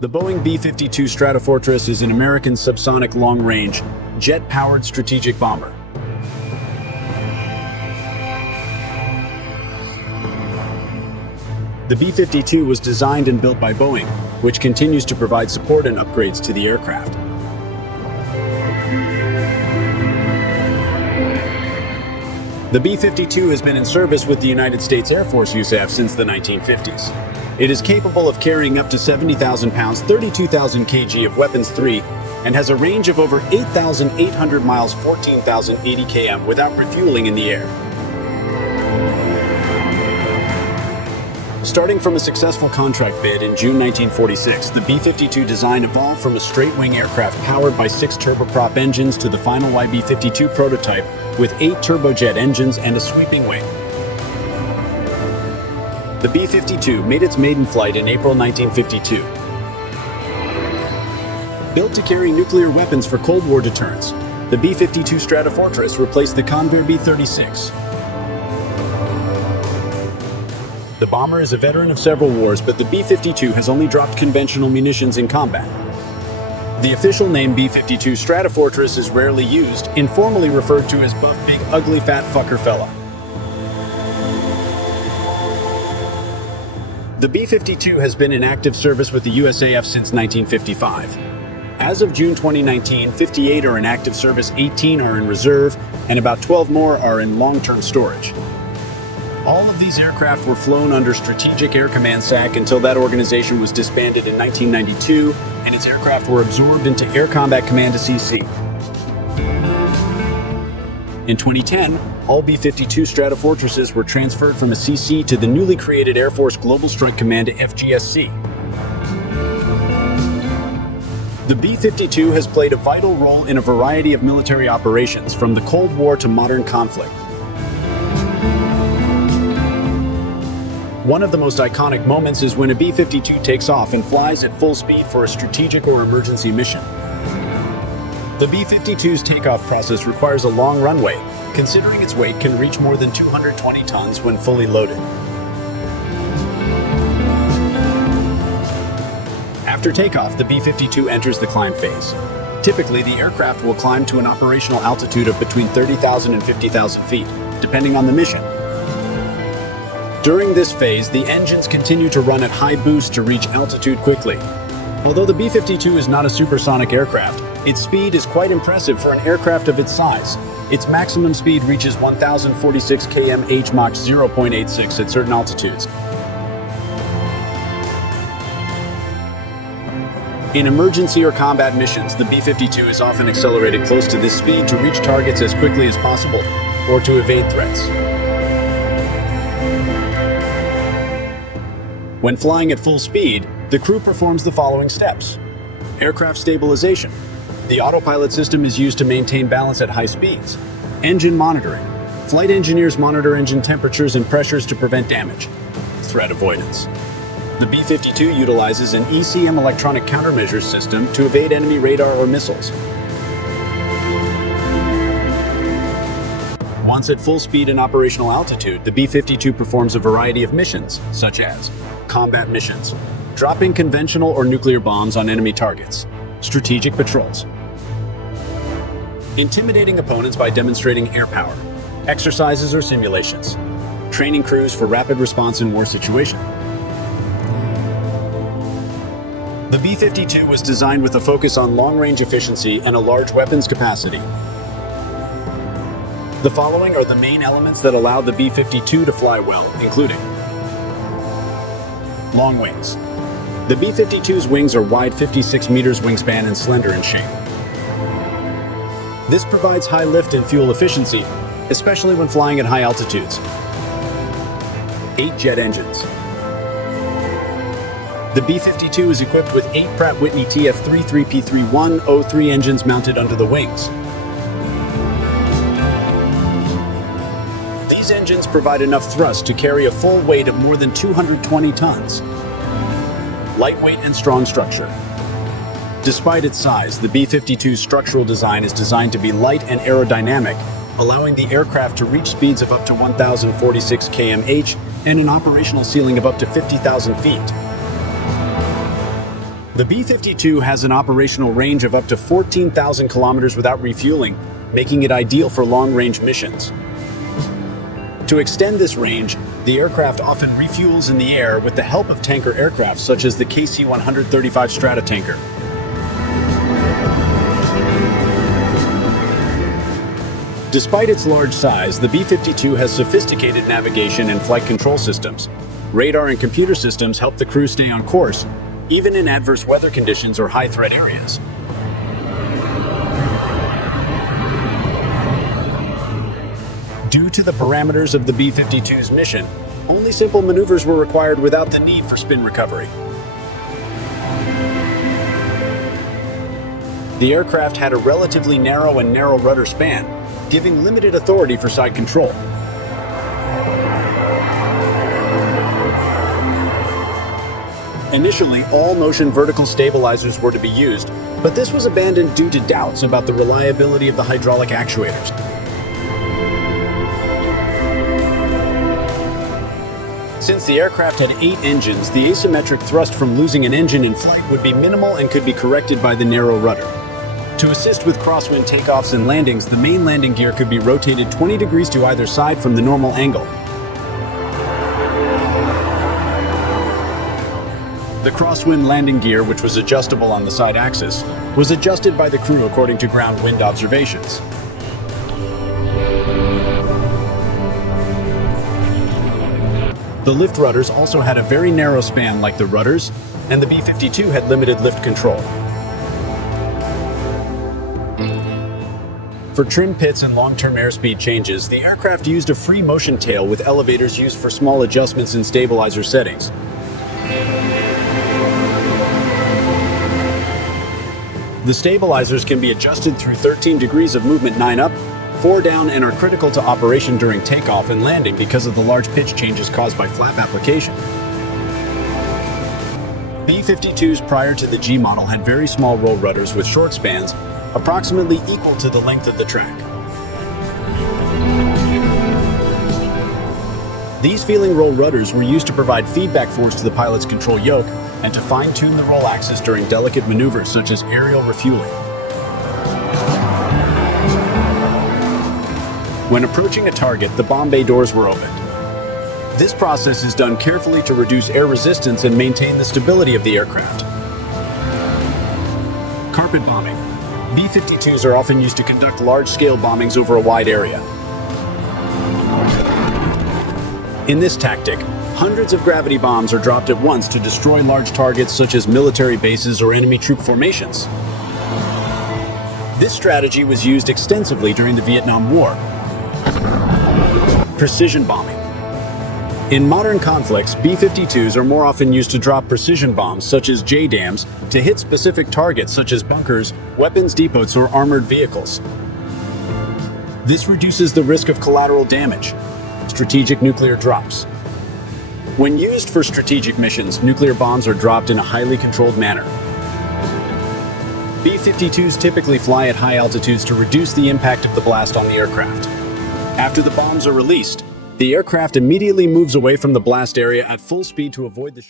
The Boeing B-52 Stratofortress is an American subsonic long-range, jet-powered strategic bomber. The B-52 was designed and built by Boeing, which continues to provide support and upgrades to the aircraft. The B-52 has been in service with the United States Air Force USAF since the 1950s. It is capable of carrying up to 70,000 pounds, 32,000 kg of weapons 3, and has a range of over 8,800 miles, 14,080 km without refueling in the air. Starting from a successful contract bid in June 1946, the B-52 design evolved from a straight-wing aircraft powered by 6 turboprop engines to the final YB-52 prototype with 8 turbojet engines and a sweeping wing. The B-52 made its maiden flight in April 1952. Built to carry nuclear weapons for Cold War deterrence, the B-52 Stratofortress replaced the Convair B-36. The bomber is a veteran of several wars, but the B-52 has only dropped conventional munitions in combat. The official name B-52 Stratofortress is rarely used, informally referred to as Buff Big Ugly Fat Fucker Fella. The B-52 has been in active service with the USAF since 1955. As of June 2019, 58 are in active service, 18 are in reserve, and about 12 more are in long-term storage. All of these aircraft were flown under Strategic Air Command SAC until that organization was disbanded in 1992, and its aircraft were absorbed into Air Combat Command (CC). In 2010, all B-52 Stratofortresses were transferred from a CC to the newly created Air Force Global Strike Command (FGSC). The B-52 has played a vital role in a variety of military operations, from the Cold War to modern conflict. One of the most iconic moments is when a B-52 takes off and flies at full speed for a strategic or emergency mission. The B-52's takeoff process requires a long runway, considering its weight can reach more than 220 tons when fully loaded. After takeoff, the B-52 enters the climb phase. Typically, the aircraft will climb to an operational altitude of between 30,000 and 50,000 feet, depending on the mission. During this phase, the engines continue to run at high boost to reach altitude quickly. Although the B-52 is not a supersonic aircraft, its speed is quite impressive for an aircraft of its size. Its maximum speed reaches 1,046 km/h, Mach 0.86 at certain altitudes. In emergency or combat missions, the B-52 is often accelerated close to this speed to reach targets as quickly as possible, or to evade threats. When flying at full speed, the crew performs the following steps. Aircraft stabilization. The autopilot system is used to maintain balance at high speeds. Engine monitoring. Flight engineers monitor engine temperatures and pressures to prevent damage. Threat avoidance. The B-52 utilizes an ECM electronic countermeasures system to evade enemy radar or missiles. Once at full speed and operational altitude, the B-52 performs a variety of missions, such as combat missions, dropping conventional or nuclear bombs on enemy targets, strategic patrols, intimidating opponents by demonstrating air power, exercises or simulations, training crews for rapid response in war situations. The B-52 was designed with a focus on long-range efficiency and a large weapons capacity. The following are the main elements that allow the B-52 to fly well, including long wings. The B-52's wings are wide, 56 meters wingspan, and slender in shape. This provides high lift and fuel efficiency, especially when flying at high altitudes. 8 jet engines. The B-52 is equipped with 8 Pratt & Whitney TF33P3103 engines mounted under the wings. These engines provide enough thrust to carry a full weight of more than 220 tons. Lightweight and strong structure. Despite its size, the B-52's structural design is designed to be light and aerodynamic, allowing the aircraft to reach speeds of up to 1,046 km/h and an operational ceiling of up to 50,000 feet. The B-52 has an operational range of up to 14,000 kilometers without refueling, making it ideal for long-range missions. To extend this range, the aircraft often refuels in the air with the help of tanker aircraft such as the KC-135 Stratotanker. Despite its large size, the B-52 has sophisticated navigation and flight control systems. Radar and computer systems help the crew stay on course, even in adverse weather conditions or high-threat areas. Due to the parameters of the B-52's mission, only simple maneuvers were required without the need for spin recovery. The aircraft had a relatively narrow rudder span, giving limited authority for side control. Initially, all-motion vertical stabilizers were to be used, but this was abandoned due to doubts about the reliability of the hydraulic actuators. Since the aircraft had 8 engines, the asymmetric thrust from losing an engine in flight would be minimal and could be corrected by the narrow rudder. To assist with crosswind takeoffs and landings, the main landing gear could be rotated 20 degrees to either side from the normal angle. The crosswind landing gear, which was adjustable on the side axis, was adjusted by the crew according to ground wind observations. The lift rudders also had a very narrow span like the rudders, and the B-52 had limited lift control. For trim pits and long-term airspeed changes, the aircraft used a free motion tail with elevators used for small adjustments in stabilizer settings. The stabilizers can be adjusted through 13 degrees of movement 9 up, 4 down, and are critical to operation during takeoff and landing because of the large pitch changes caused by flap application. B-52s prior to the G model had very small roll rudders with short spans, approximately equal to the length of the track. These feeling roll rudders were used to provide feedback force to the pilot's control yoke and to fine-tune the roll axis during delicate maneuvers such as aerial refueling. When approaching a target, the bomb bay doors were opened. This process is done carefully to reduce air resistance and maintain the stability of the aircraft. Carpet bombing. B-52s are often used to conduct large-scale bombings over a wide area. In this tactic, hundreds of gravity bombs are dropped at once to destroy large targets such as military bases or enemy troop formations. This strategy was used extensively during the Vietnam War. Precision bombing. In modern conflicts, B-52s are more often used to drop precision bombs such as JDAMs to hit specific targets such as bunkers, weapons depots, or armored vehicles. This reduces the risk of collateral damage. Strategic nuclear drops. When used for strategic missions, nuclear bombs are dropped in a highly controlled manner. B-52s typically fly at high altitudes to reduce the impact of the blast on the aircraft. After the bombs are released, the aircraft immediately moves away from the blast area at full speed to avoid the shock.